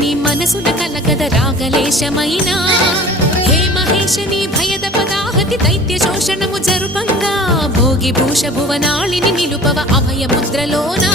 నీ మనసున కలకద రాగలేశమైనా హే మహేశని భయద పదాహతి దైత్య శోషణము జరుపంగా భోగి భూష భువనాళిని నిలుపవ అభయ ముద్రలోనా